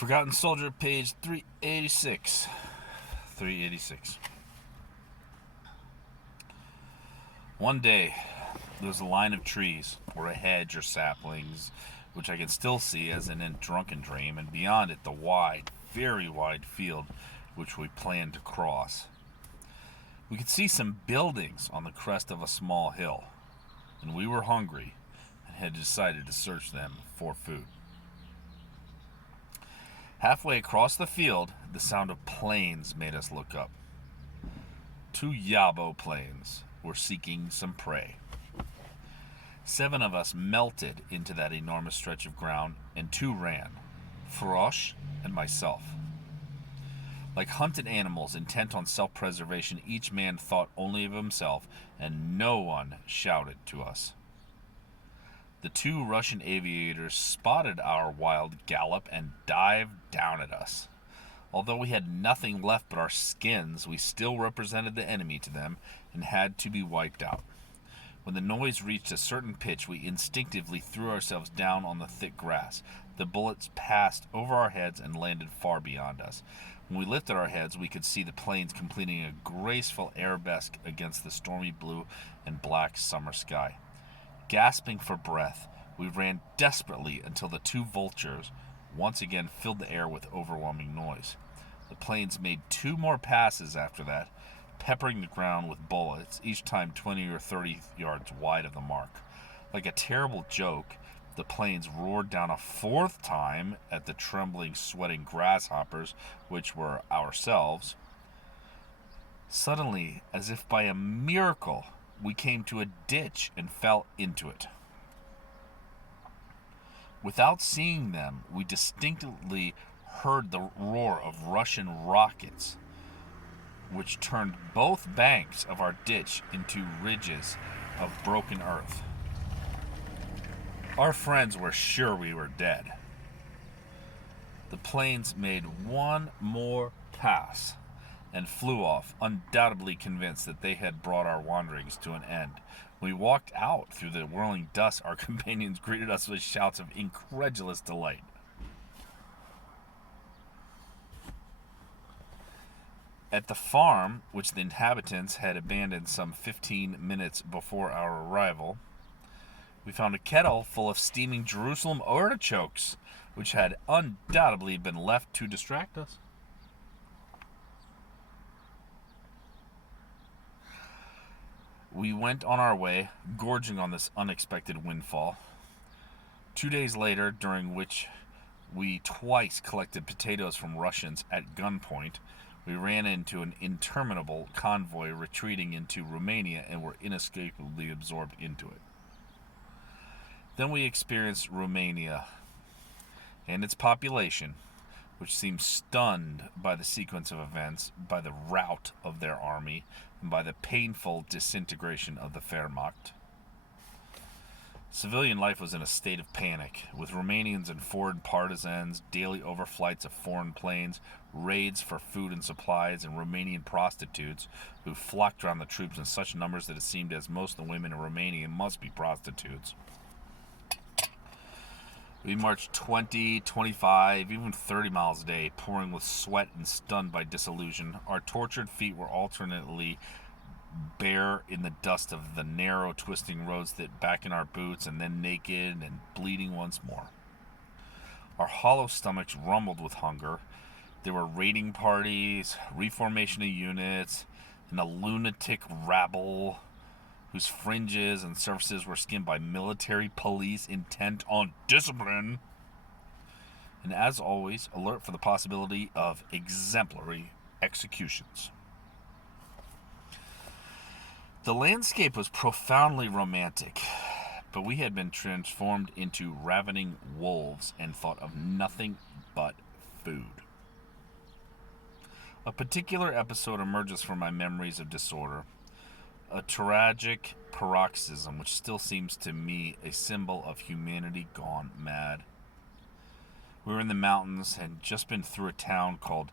Forgotten Soldier, page 386. 386. One day, there was a line of trees, or a hedge or saplings, which I can still see as in a drunken dream, and beyond it the wide, very wide field which we planned to cross. We could see some buildings on the crest of a small hill, and we were hungry and had decided to search them for food. Halfway across the field, the sound of planes made us look up. 2 Yabo planes were seeking some prey. 7 of us melted into that enormous stretch of ground, and 2 ran, Frosh and myself. Like hunted animals intent on self-preservation, each man thought only of himself, and no one shouted to us. The 2 Russian aviators spotted our wild gallop and dived down at us. Although we had nothing left but our skins, we still represented the enemy to them and had to be wiped out. When the noise reached a certain pitch, we instinctively threw ourselves down on the thick grass. The bullets passed over our heads and landed far beyond us. When we lifted our heads, we could see the planes completing a graceful arabesque against the stormy blue and black summer sky. Gasping for breath, we ran desperately until the 2 vultures once again filled the air with overwhelming noise. The planes made 2 more passes after that, peppering the ground with bullets, each time 20 or 30 yards wide of the mark. Like a terrible joke, the planes roared down a 4th time at the trembling, sweating grasshoppers, which were ourselves. Suddenly, as if by a miracle, we came to a ditch and fell into it. Without seeing them, we distinctly heard the roar of Russian rockets, which turned both banks of our ditch into ridges of broken earth. Our friends were sure we were dead. The planes made 1 more pass and flew off, undoubtedly convinced that they had brought our wanderings to an end. When we walked out through the whirling dust, our companions greeted us with shouts of incredulous delight. At the farm, which the inhabitants had abandoned some 15 minutes before our arrival, we found a kettle full of steaming Jerusalem artichokes, which had undoubtedly been left to distract us. We went on our way, gorging on this unexpected windfall. 2 days later, during which we twice collected potatoes from Russians at gunpoint, we ran into an interminable convoy retreating into Romania and were inescapably absorbed into it. Then we experienced Romania and its population, which seemed stunned by the sequence of events, by the rout of their army, and by the painful disintegration of the Wehrmacht. Civilian life was in a state of panic, with Romanians and foreign partisans, daily overflights of foreign planes, raids for food and supplies, and Romanian prostitutes who flocked around the troops in such numbers that it seemed as most of the women in Romania must be prostitutes. We marched 20, 25, even 30 miles a day, pouring with sweat and stunned by disillusion. Our tortured feet were alternately bare in the dust of the narrow, twisting roads that back in our boots, and then naked and bleeding once more. Our hollow stomachs rumbled with hunger. There were raiding parties, reformation of units, and a lunatic rabble whose fringes and surfaces were skimmed by military police intent on discipline, and as always, alert for the possibility of exemplary executions. The landscape was profoundly romantic, but we had been transformed into ravening wolves and thought of nothing but food. A particular episode emerges from my memories of disorder, a tragic paroxysm which still seems to me a symbol of humanity gone mad. We were in the mountains and had just been through a town called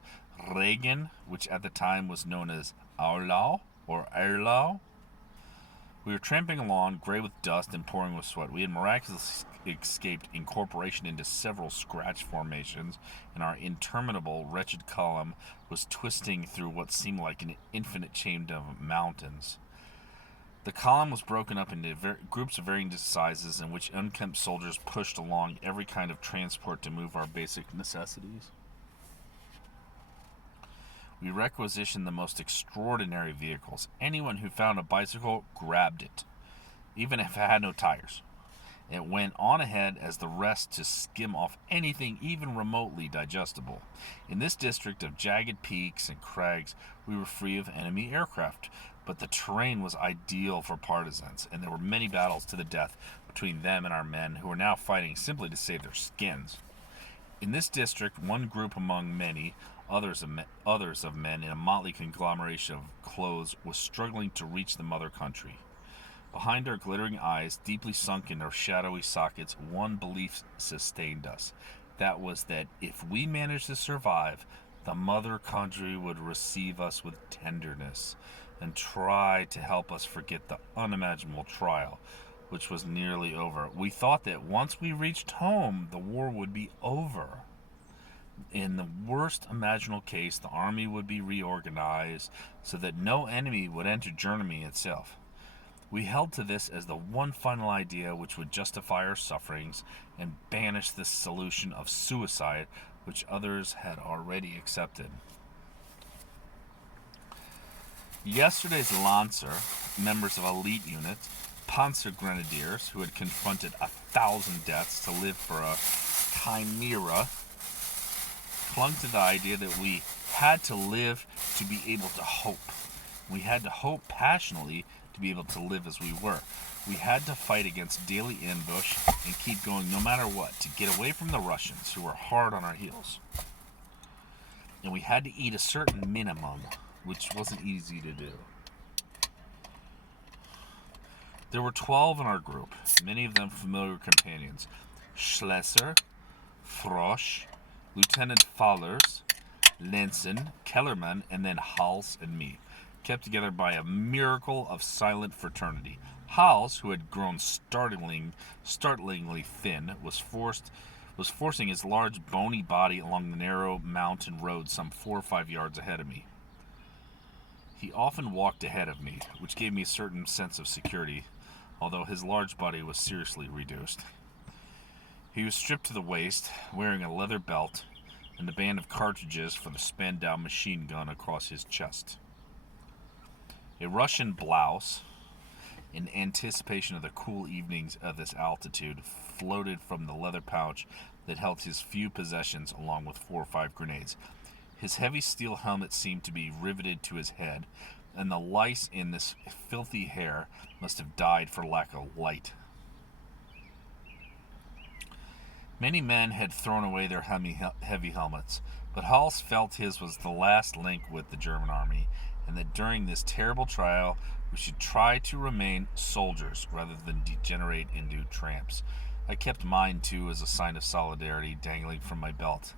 Regen, which at the time was known as Arlau or Erlau. We were tramping along, gray with dust and pouring with sweat. We had miraculously escaped incorporation into several scratch formations, and our interminable, wretched column was twisting through what seemed like an infinite chain of mountains. The column was broken up into groups of varying sizes in which unkempt soldiers pushed along every kind of transport to move our basic necessities. We requisitioned the most extraordinary vehicles. Anyone who found a bicycle grabbed it, even if it had no tires. It went on ahead as the rest to skim off anything even remotely digestible. In this district of jagged peaks and crags, we were free of enemy aircraft, but the terrain was ideal for partisans, and there were many battles to the death between them and our men, who were now fighting simply to save their skins. In this district, one group among many others of men in a motley conglomeration of clothes was struggling to reach the mother country. Behind our glittering eyes, deeply sunk in our shadowy sockets, one belief sustained us. That was that if we managed to survive, the mother country would receive us with tenderness and try to help us forget the unimaginable trial, which was nearly over. We thought that once we reached home, the war would be over. In the worst imaginable case, the army would be reorganized so that no enemy would enter Germany itself. We held to this as the one final idea which would justify our sufferings and banish this solution of suicide which others had already accepted. Yesterday's Lancer, members of elite unit, Panzer Grenadiers, who had confronted 1,000 deaths to live for a chimera, clung to the idea that we had to live to be able to hope. We had to hope passionately to be able to live as we were. We had to fight against daily ambush and keep going no matter what to get away from the Russians, who were hard on our heels. And we had to eat a certain minimum, which wasn't easy to do. There were 12 in our group, many of them familiar companions. Schlesser, Frosch, Lieutenant Fallers, Lenzen, Kellerman, and then Hals and me, kept together by a miracle of silent fraternity. Hals, who had grown startlingly thin, was forcing his large bony body along the narrow mountain road some 4 or 5 yards ahead of me. He often walked ahead of me, which gave me a certain sense of security, although his large body was seriously reduced. He was stripped to the waist, wearing a leather belt and a band of cartridges for the Spandau machine gun across his chest. A Russian blouse, in anticipation of the cool evenings of this altitude, floated from the leather pouch that held his few possessions along with 4 or 5 grenades. His heavy steel helmet seemed to be riveted to his head, and the lice in this filthy hair must have died for lack of light. Many men had thrown away their heavy helmets, but Hals felt his was the last link with the German army, and that during this terrible trial we should try to remain soldiers rather than degenerate into tramps. I kept mine, too, as a sign of solidarity, dangling from my belt.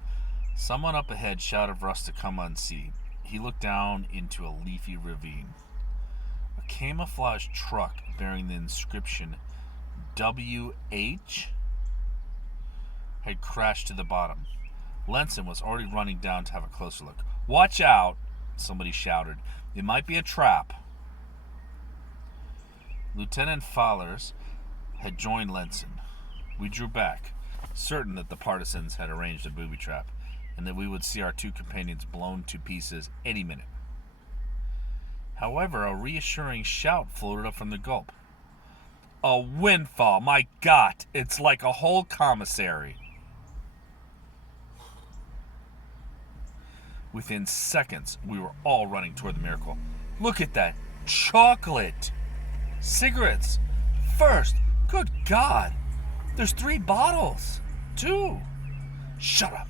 Someone up ahead shouted for us to come unsee. He looked down into a leafy ravine. A camouflage truck bearing the inscription WH had crashed to the bottom. Lenzen was already running down to have a closer look. "Watch out!" somebody shouted. "It might be a trap." Lieutenant Fallers had joined Lenzen. We drew back, certain that the partisans had arranged a booby trap, and that we would see our 2 companions blown to pieces any minute. However, a reassuring shout floated up from the gulp. "A windfall! My God! It's like a whole commissary!" Within seconds, we were all running toward the miracle. "Look at that! Chocolate! Cigarettes! First! Good God! There's 3 bottles! 2! "Shut up,"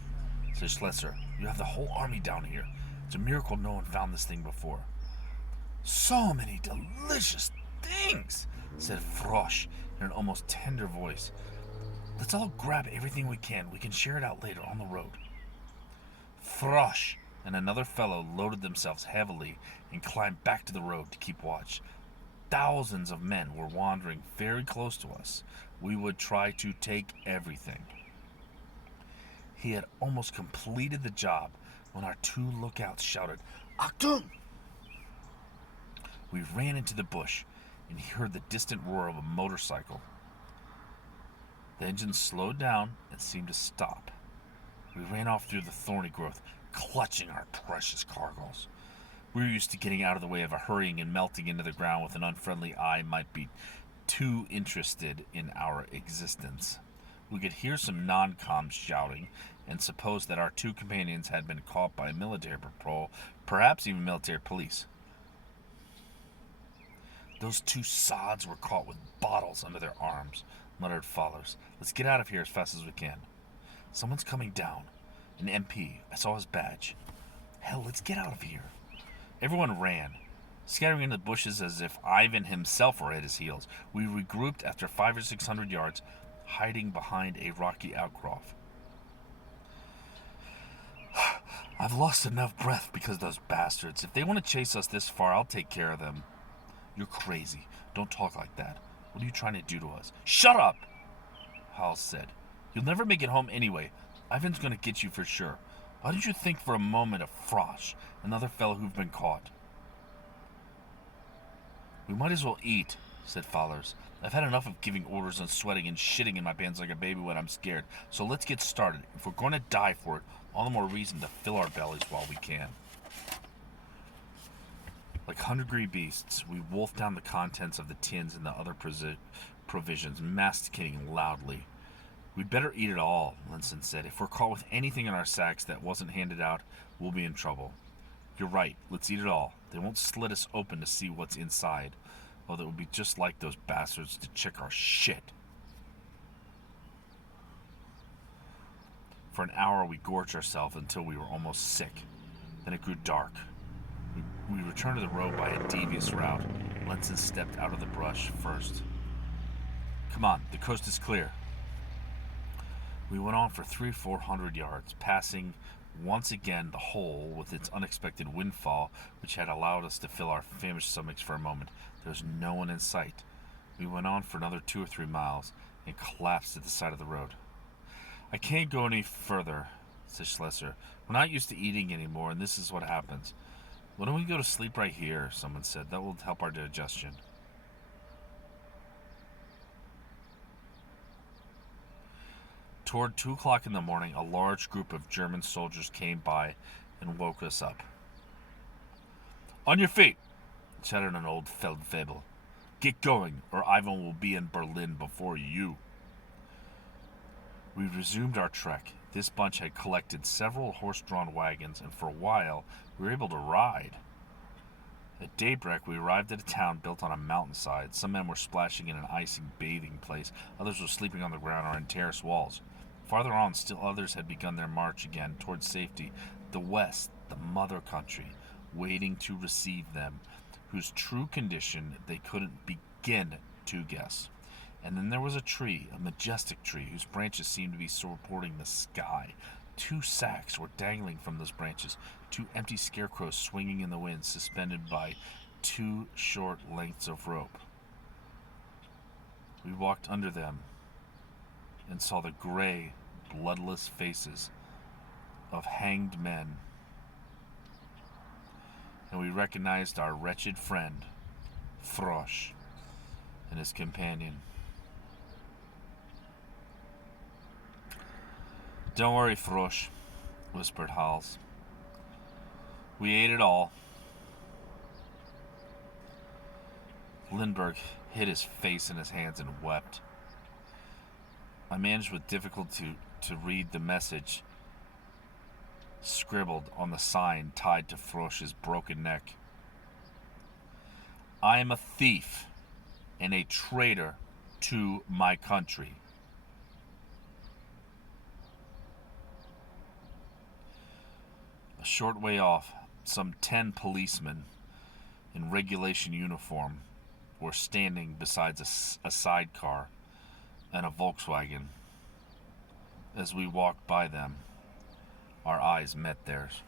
said Schlesser. "You have the whole army down here. It's a miracle no one found this thing before." "So many delicious things," said Frosch in an almost tender voice. "Let's all grab everything we can. We can share it out later on the road." Frosch and another fellow loaded themselves heavily and climbed back to the road to keep watch. Thousands of men were wandering very close to us. We would try to take everything. He had almost completed the job when our two lookouts shouted, "Achtung!" We ran into the bush and he heard the distant roar of a motorcycle. The engine slowed down and seemed to stop. We ran off through the thorny growth, clutching our precious cargoes. We were used to getting out of the way of a hurrying and melting into the ground with an unfriendly eye might be too interested in our existence. We could hear some non-coms shouting and suppose that our two companions had been caught by a military patrol, perhaps even military police. "Those two sods were caught with bottles under their arms," muttered Fallers. "Let's get out of here as fast as we can. Someone's coming down. An MP. I saw his badge. Hell, let's get out of here." Everyone ran, scattering into the bushes as if Ivan himself were at his heels. We regrouped after 500 or 600 yards, hiding behind a rocky outcrop. "I've lost enough breath because of those bastards. If they want to chase us this far, I'll take care of them." "You're crazy. Don't talk like that. What are you trying to do to us?" "Shut up!" Hals said. "You'll never make it home anyway. Ivan's going to get you for sure. Why didn't you think for a moment of Frosch, another fellow who've been caught?" "We might as well eat," said Fallers. "I've had enough of giving orders and sweating and shitting in my pants like a baby when I'm scared. So let's get started. If we're going to die for it, all the more reason to fill our bellies while we can." Like hungry beasts, we wolfed down the contents of the tins and the other provisions, masticating loudly. "We'd better eat it all," Linson said. "If we're caught with anything in our sacks that wasn't handed out, we'll be in trouble." "You're right. Let's eat it all. They won't slit us open to see what's inside. Although it would be just like those bastards to check our shit." For an hour we gorged ourselves until we were almost sick. Then it grew dark. We returned to the road by a devious route. Linson stepped out of the brush first. "Come on, the coast is clear." We went on for 300-400 yards, passing once again the hole with its unexpected windfall, which had allowed us to fill our famished stomachs for a moment. There was no one in sight. We went on for another 2 or 3 miles and collapsed at the side of the road. "I can't go any further," said Schlesser. "We're not used to eating anymore, and this is what happens." "Why don't we go to sleep right here?" someone said. "That will help our digestion." Toward 2 o'clock in the morning, a large group of German soldiers came by and woke us up. "On your feet!" shouted an old Feldwebel. "Get going, or Ivan will be in Berlin before you." We resumed our trek. This bunch had collected several horse-drawn wagons, and for a while we were able to ride. At daybreak, we arrived at a town built on a mountainside. Some men were splashing in an icy bathing place. Others were sleeping on the ground or in terrace walls. Farther on, still others had begun their march again towards safety. The West, the mother country, waiting to receive them, whose true condition they couldn't begin to guess. And then there was a tree, a majestic tree, whose branches seemed to be supporting the sky. 2 sacks were dangling from those branches, 2 empty scarecrows swinging in the wind, suspended by 2 short lengths of rope. We walked under them and saw the gray, bloodless faces of hanged men, and we recognized our wretched friend, Frosch, and his companion. "Don't worry, Frosch," whispered Hals. "We ate it all." Lindbergh hid his face in his hands and wept. I managed with difficulty to read the message scribbled on the sign tied to Frosch's broken neck. "I am a thief and a traitor to my country." A short way off, some 10 policemen in regulation uniform were standing beside a sidecar and a Volkswagen. As we walked by them, our eyes met theirs.